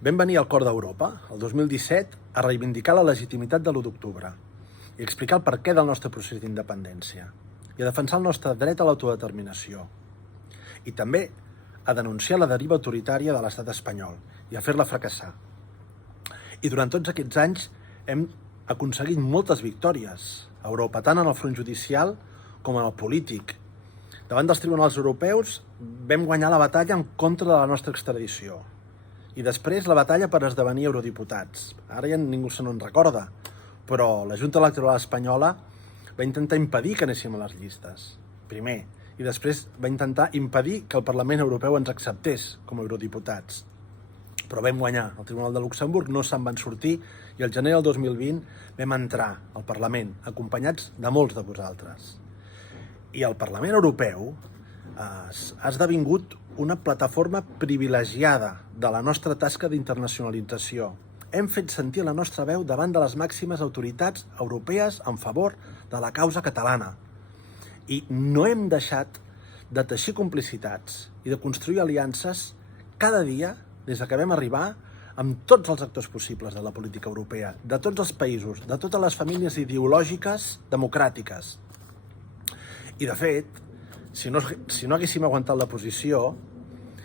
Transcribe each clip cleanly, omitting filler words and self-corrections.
Vam venir al cor d'Europa, el 2017, a reivindicar la legitimitat de l'1 d'octubre i explicar el perquè del nostre procés d'independència i a defensar el nostre dret a l'autodeterminació i també a denunciar la deriva autoritària de l'estat espanyol i a fer-la fracassar. I durant tots aquests anys hem aconseguit moltes victòries a Europa, tant en el front judicial com en el polític. Davant dels tribunals europeus vam guanyar la batalla en contra de la nostra extradició i després la batalla per esdevenir eurodiputats. Ara ja ningú se n'en recorda, però la Junta Electoral Espanyola va intentar impedir que anéssim a les llistes, primer, i després va intentar impedir que el Parlament Europeu ens acceptés com a eurodiputats. Però vam guanyar. El Tribunal de Luxemburg no se'n van sortir i al gener del 2020 vam entrar al Parlament, acompanyats de molts de vosaltres. I el Parlament Europeu ha esdevingut una plataforma privilegiada de la nostra tasca d'internacionalització. Hem fet sentir la nostra veu davant de les màximes autoritats europees en favor de la causa catalana. I no hem deixat de teixir complicitats i de construir aliances cada dia des que vam arribar amb tots els actors possibles de la política europea, de tots els països, de totes les famílies ideològiques democràtiques. I de fet, si no haguéssim aguantat la posició,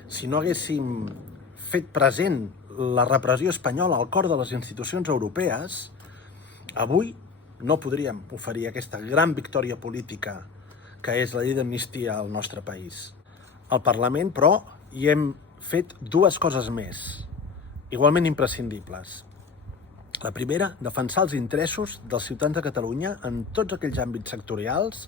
si no haguéssim fet present la repressió espanyola al cor de les institucions europees, avui no podríem oferir aquesta gran victòria política que és la llei d'amnistia al nostre país. Al Parlament, però, hi hem fet dues coses més, igualment imprescindibles. La primera, defensar els interessos dels ciutadans de Catalunya en tots aquells àmbits sectorials,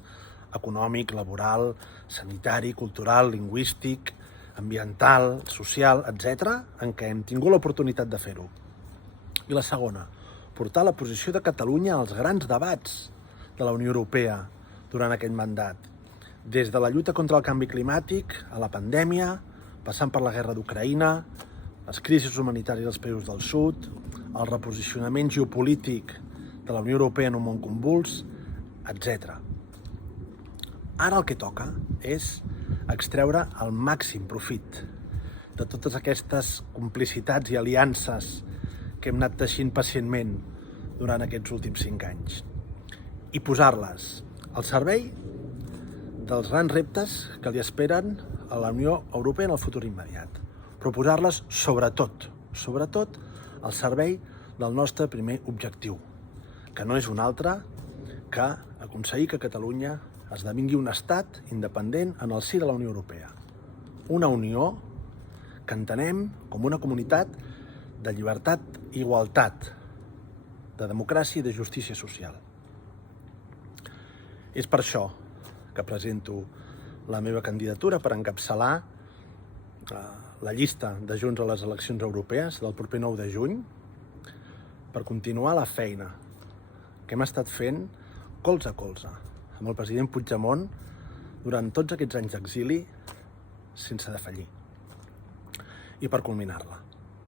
econòmic, laboral, sanitari, cultural, lingüístic, ambiental, social, etc., en què hem tingut l'oportunitat de fer-ho. I la segona, portar la posició de Catalunya als grans debats de la Unió Europea durant aquest mandat, des de la lluita contra el canvi climàtic a la pandèmia, passant per la guerra d'Ucraïna, les crisis humanitàries dels països del sud, el reposicionament geopolític de la Unió Europea en un món convuls, etc. Ara el que toca és extreure el màxim profit de totes aquestes complicitats i aliances que hem anat teixint pacientment durant aquests últims 5 anys i posar-les al servei dels grans reptes que li esperen a la Unió Europea en el futur immediat, però posar-les sobretot al servei del nostre primer objectiu, que no és un altre que aconseguir que Catalunya esdevingui un estat independent en el si de la Unió Europea. Una unió que entenem com una comunitat de llibertat i igualtat, de democràcia i de justícia social. És per això que presento la meva candidatura per encapçalar la llista de Junts a les eleccions europees del proper 9 de juny, per continuar la feina que hem estat fent colze a colze amb el president Puigdemont durant tots aquests anys d'exili sense defallir i per culminar-la.